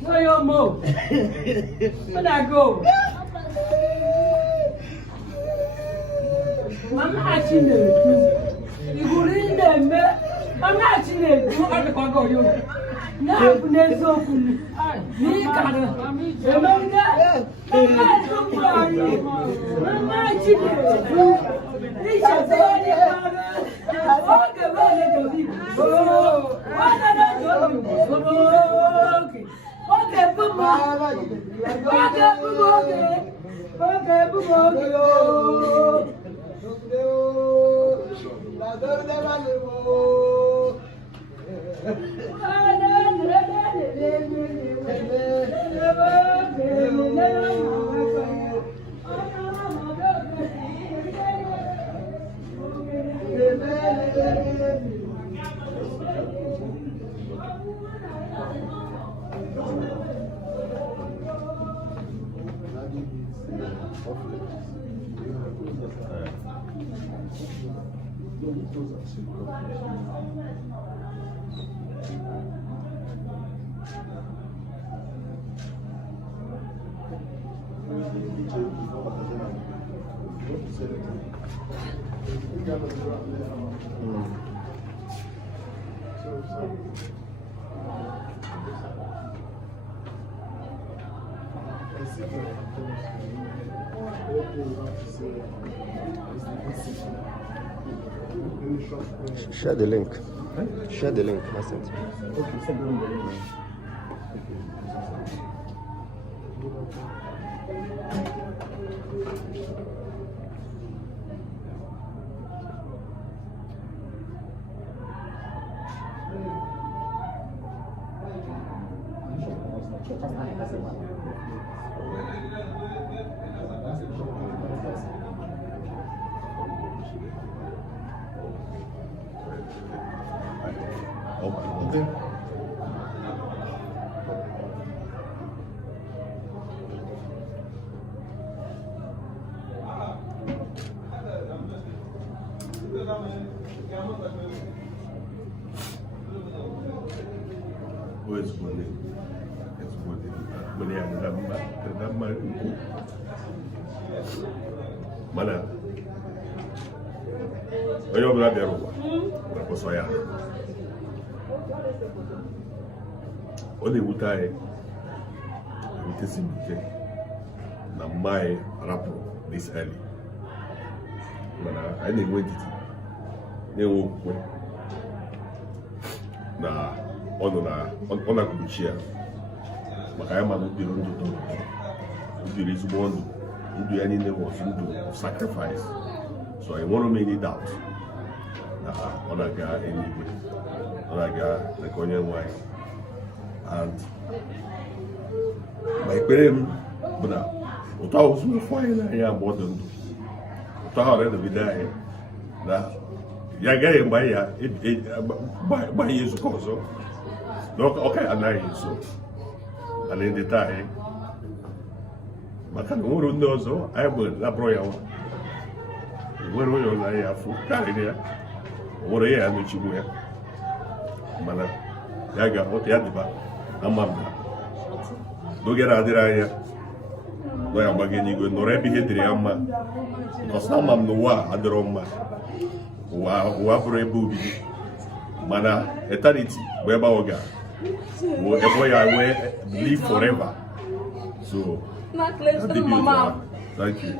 Where you move? When I go? Mama actually you go in there, I'm actually do what I go you. Now, next up, me got it. Share the link. Huh? Share the link. I sent. Okay, send them the link. Mana onye ọbụla bịara ụwa na-akwụsọ ya ọ na-ewute anyị ewutesi ike na mma anyị rapụrụ this early mana anyị na-enwe ndidi na-enwe okwukwe na ọ na-akụchi ya maka ya mana biri ndụ biri ezigbo ndụ ya niile was ndụ of sacrifice, so I won't make any doubt na ọ na-aga eluigwe, ọ na-aga like onye nwe anyị. And ma ekpere m bụ na ụtọ ahụ zuru ụfọ anyị n'anya mgbe ọ dị ndụ, ụtọ ahụ na-edobide anyị na ya agaghị mgbe anyị ya gbanye ezukọ ọzọ na ọka ya anaghị nso ana ndị taa anyị maka na nwere ndị ọzọ anyị bụ labụrụ ya nwere onye ọzọ anyị afọ karịrị ya, nwere ya nọchigbu ya, mana ya ga-akpọta ya dịba ama m na n'oge na-adịrị anya nọ ya gbaga n'igwe nọrọ ebe ihe dịrị ya mma, because ama m na ụwa adịrọ mma, ụwa bụrụ ebe obibi, mana eternity bụ ebe ọ ga ebe ya wee live forever. So thank you.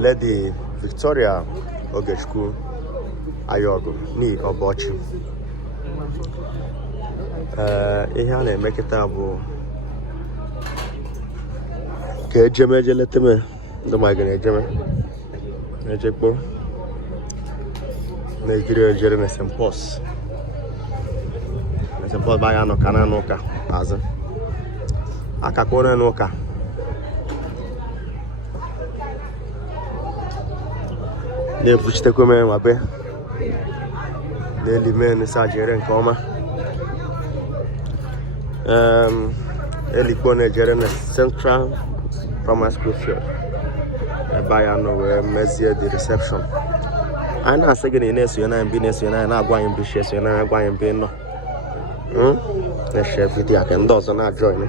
Lady Victoria Ogechukwu Ayogu ni Obochi. Ihe a na-eme kịta bụ ka ejeme eje leteme ndị mmadụ na-ejeme ejekpo na-ejiri ejere na St. Paul's bụ anyị anọ ka na n'ụka azụ akakwa onye n'ụka na-ebuchitekwa mee nwabe na-elime n'isa jere nke ọma elikpo na-ejere na Central Primary School Field ebe anyị anọ wee mezie the reception. Anyị na-asị gị na ị na-esonye na mbi na-esonye na na-agwa anyị mbi shi esonye na agwa anyị mbi nọ na-eshe vidiyo ka ndị ọzọ na-ajọịn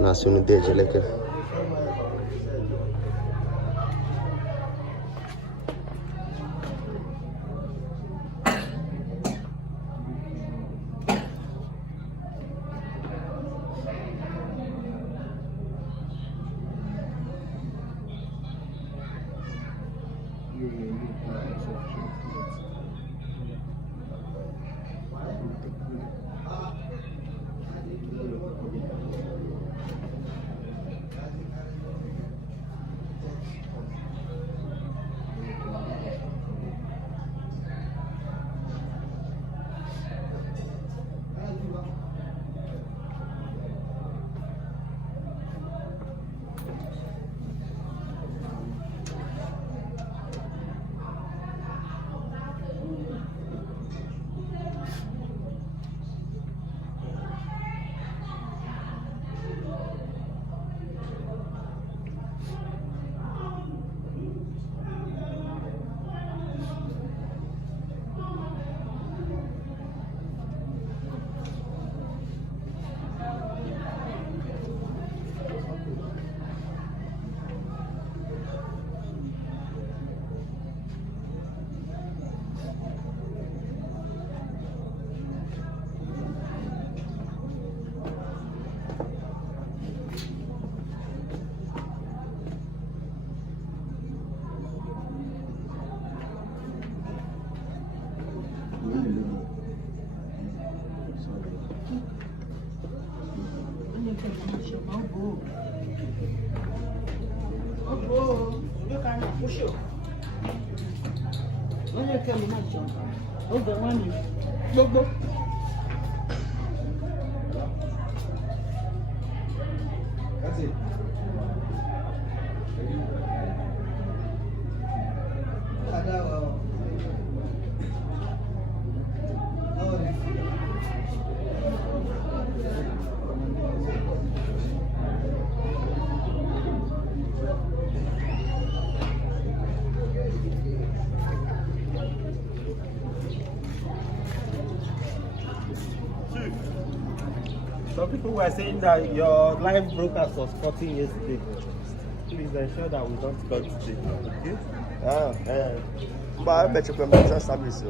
na-asị unu dị ejeleke. Some people were saying that your live broadcast was 14 yesterday. Please ensure that we don't cut today. Okay? Mba, I bet you can better service.